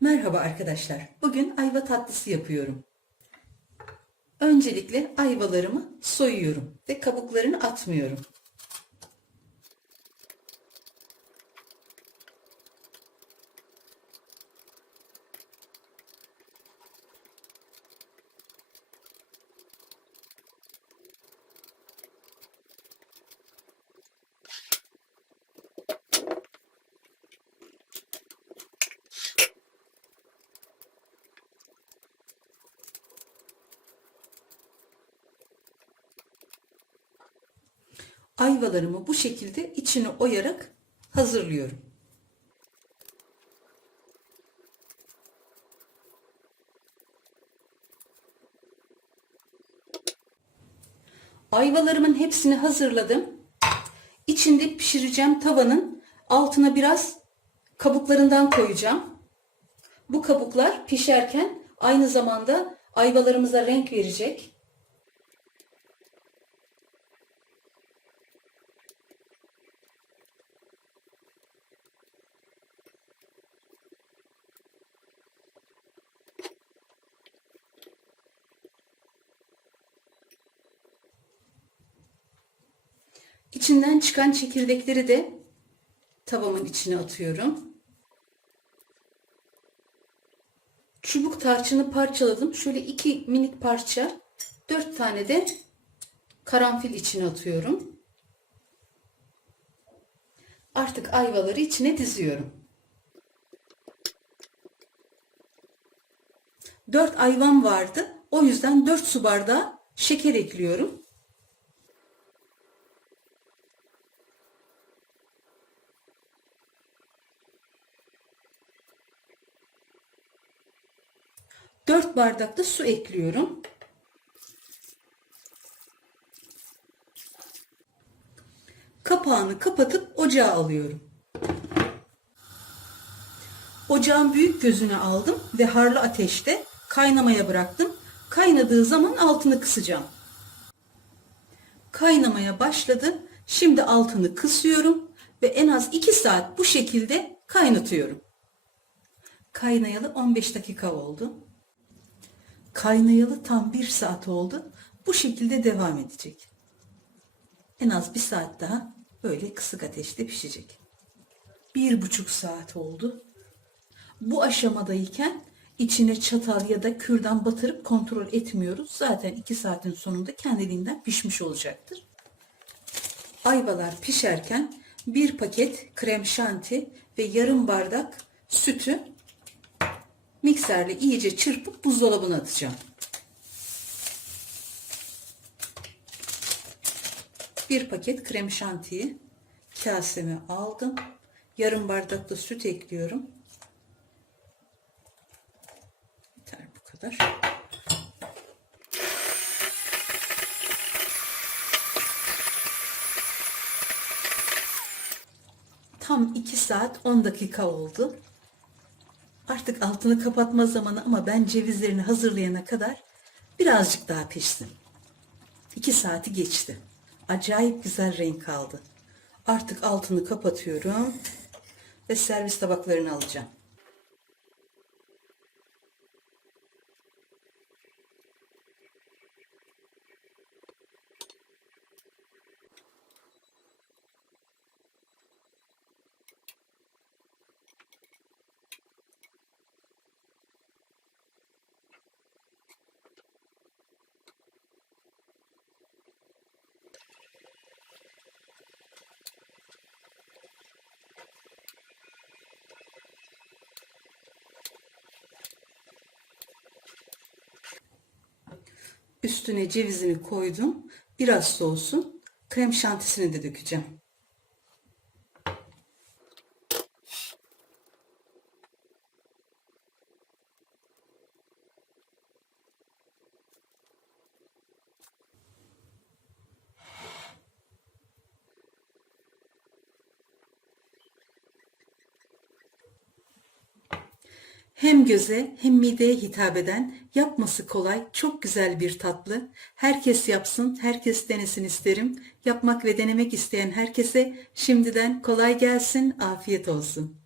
Merhaba arkadaşlar. Bugün ayva tatlısı yapıyorum. Öncelikle ayvalarımı soyuyorum ve kabuklarını atmıyorum. Ayvalarımı bu şekilde içini oyarak hazırlıyorum. Ayvalarımın hepsini hazırladım. İçinde pişireceğim tavanın altına biraz kabuklarından koyacağım. Bu kabuklar pişerken aynı zamanda ayvalarımıza renk verecek. İçinden çıkan çekirdekleri de tavamın içine atıyorum. Çubuk tarçını parçaladım. Şöyle iki minik parça, dört tane de karanfil içine atıyorum. Artık ayvaları içine diziyorum. Dört ayvam vardı. O yüzden dört su bardağı şeker ekliyorum. Dört bardak da su ekliyorum. Kapağını kapatıp ocağa alıyorum. Ocağın büyük gözünü aldım ve harlı ateşte kaynamaya bıraktım. Kaynadığı zaman altını kısacağım. Kaynamaya başladı. Şimdi altını kısıyorum ve en az 2 saat bu şekilde kaynatıyorum. Kaynayalı 15 dakika oldu. Kaynayalı tam 1 saat oldu. Bu şekilde devam edecek. En az 1 saat daha böyle kısık ateşte pişecek. Bir buçuk saat oldu. Bu aşamadayken içine çatal ya da kürdan batırıp kontrol etmiyoruz. Zaten 2 saatin sonunda kendiliğinden pişmiş olacaktır. Ayvalar pişerken bir paket krem şanti ve yarım bardak sütü mikserle iyice çırpıp buzdolabına atacağım. Bir paket krem şantiyi kaseme aldım. Yarım bardak da süt ekliyorum. Yeter bu kadar. Tam 2 saat 10 dakika oldu. Artık altını kapatma zamanı ama ben cevizlerini hazırlayana kadar birazcık daha pişsin. 2 saati geçti. Acayip güzel renk aldı. Artık altını kapatıyorum ve servis tabaklarını alacağım. Üstüne cevizimi koydum. Biraz soğusun. Krem şantisini de dökeceğim. Hem göze hem mideye hitap eden, yapması kolay, çok güzel bir tatlı. Herkes yapsın, herkes denesin isterim. Yapmak ve denemek isteyen herkese şimdiden kolay gelsin, afiyet olsun.